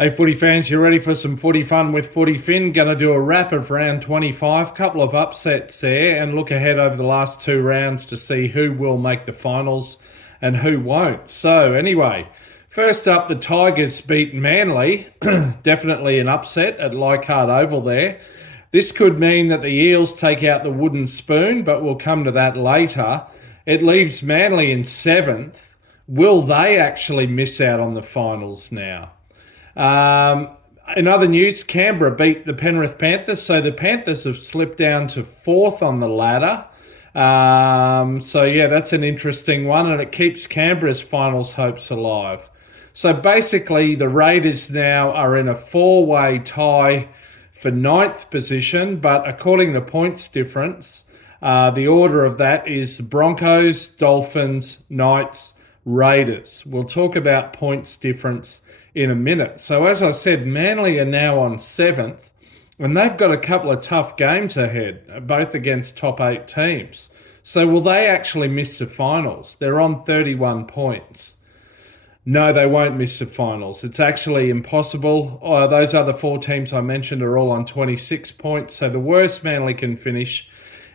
Hey footy fans, you ready for some footy fun with Footy Fin? Going to do a wrap of round 25, couple of upsets there, and look ahead over the last two rounds to see who will make the finals and who won't. So anyway, first up, the Tigers beat Manly. Definitely an upset at Leichhardt Oval there. This could mean that the Eels take out the wooden spoon, but we'll come to that later. It leaves Manly in seventh. Will they actually miss out on the finals now? In other news, Canberra beat the Penrith Panthers, so the Panthers have slipped down to fourth on the ladder. That's an interesting one, and it keeps Canberra's finals hopes alive. So basically, the Raiders now are in a four-way tie for ninth position, but according to points difference, the order of that is Broncos, Dolphins, Knights, Raiders. We'll talk about points difference in a minute. So as I said, Manly are now on seventh, and they've got a couple of tough games ahead, both against top eight teams. So will they actually miss the finals? They're on 31 points. No, they won't miss the finals. It's actually impossible. Those other four teams I mentioned are all on 26 points. So the worst Manly can finish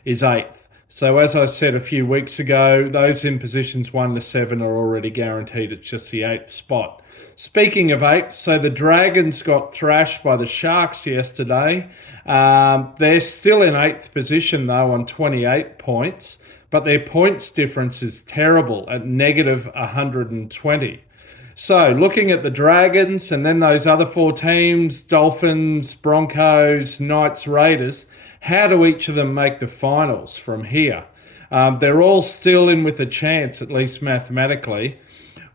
is eighth. So as I said a few weeks ago, those in positions 1 to 7 are already guaranteed. It's just the eighth spot. Speaking of eighth, so the Dragons got thrashed by the Sharks yesterday. They're still in eighth position though on 28 points, but their points difference is terrible at negative 120. So looking at the Dragons and then those other four teams, Dolphins, Broncos, Knights, Raiders, how do each of them make the finals from here? They're all still in with a chance, at least mathematically.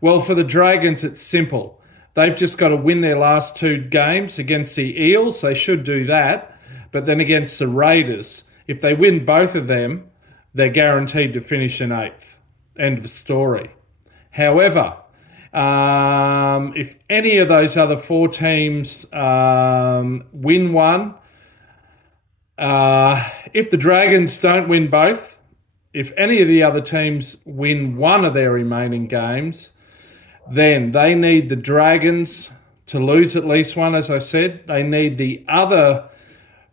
Well, for the Dragons, it's simple. They've just got to win their last two games against the Eels. They should do that. But then against the Raiders, if they win both of them, they're guaranteed to finish in eighth. End of story. However, if any of those other four teams win one, if the Dragons don't win both, if any of the other teams win one of their remaining games, then they need the Dragons to lose at least one, as I said. They need the other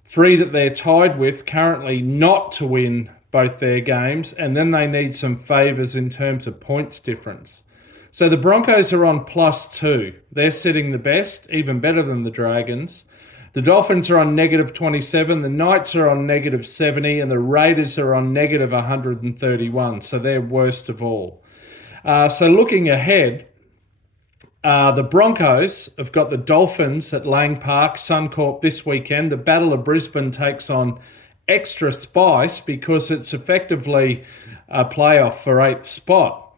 three that they're tied with currently not to win both their games, and then they need some favours in terms of points difference. So the Broncos are on +2. They're sitting the best, even better than the Dragons. The Dolphins are on negative 27, the Knights are on negative 70, and the Raiders are on negative 131, so they're worst of all. So looking ahead, the Broncos have got the Dolphins at Lang Park, Suncorp this weekend. The Battle of Brisbane takes on extra spice because it's effectively a playoff for eighth spot.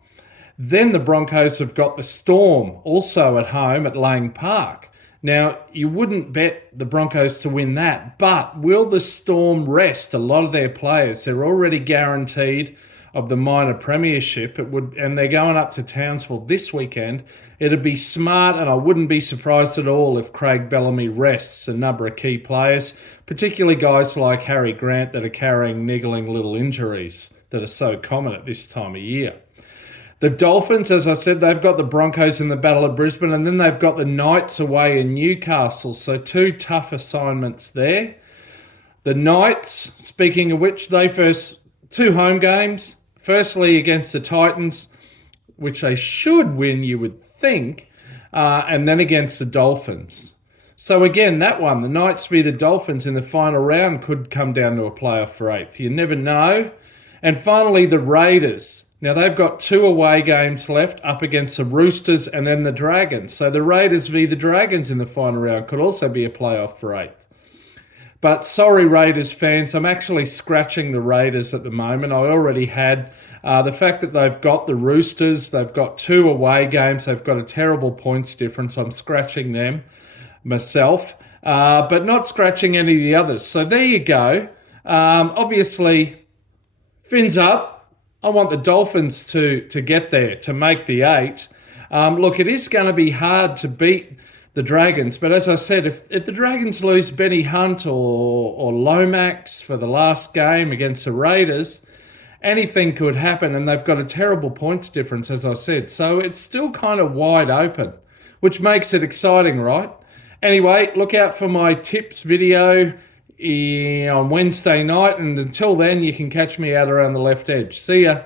Then the Broncos have got the Storm also at home at Lang Park. Now, you wouldn't bet the Broncos to win that, but will the Storm rest a lot of their players? They're already guaranteed of the minor premiership. And they're going up to Townsville this weekend. It'd be smart, and I wouldn't be surprised at all if Craig Bellamy rests a number of key players, particularly guys like Harry Grant that are carrying niggling little injuries that are so common at this time of year. The Dolphins, as I said, they've got the Broncos in the Battle of Brisbane, and then they've got the Knights away in Newcastle. So two tough assignments there. The Knights, speaking of which, they first two home games. Firstly against the Titans, which they should win, you would think, and then against the Dolphins. So again, that one, the Knights v the Dolphins in the final round could come down to a playoff for eighth. You never know. And finally, the Raiders. Now, they've got two away games left up against the Roosters and then the Dragons. So the Raiders v the Dragons in the final round could also be a playoff for eighth. But sorry, Raiders fans, I'm actually scratching the Raiders at the moment. I already had the fact that they've got the Roosters, they've got two away games, they've got a terrible points difference. I'm scratching them myself, but not scratching any of the others. So there you go. Obviously, fins up. I want the Dolphins to get there, to make the eight. Look, it is going to be hard to beat the Dragons, but as I said, if the Dragons lose Benny Hunt or Lomax for the last game against the Raiders, anything could happen, and they've got a terrible points difference, as I said. So it's still kind of wide open, which makes it exciting, right? Anyway, look out for my tips video on Wednesday night. And until then, you can catch me out around the left edge. See ya.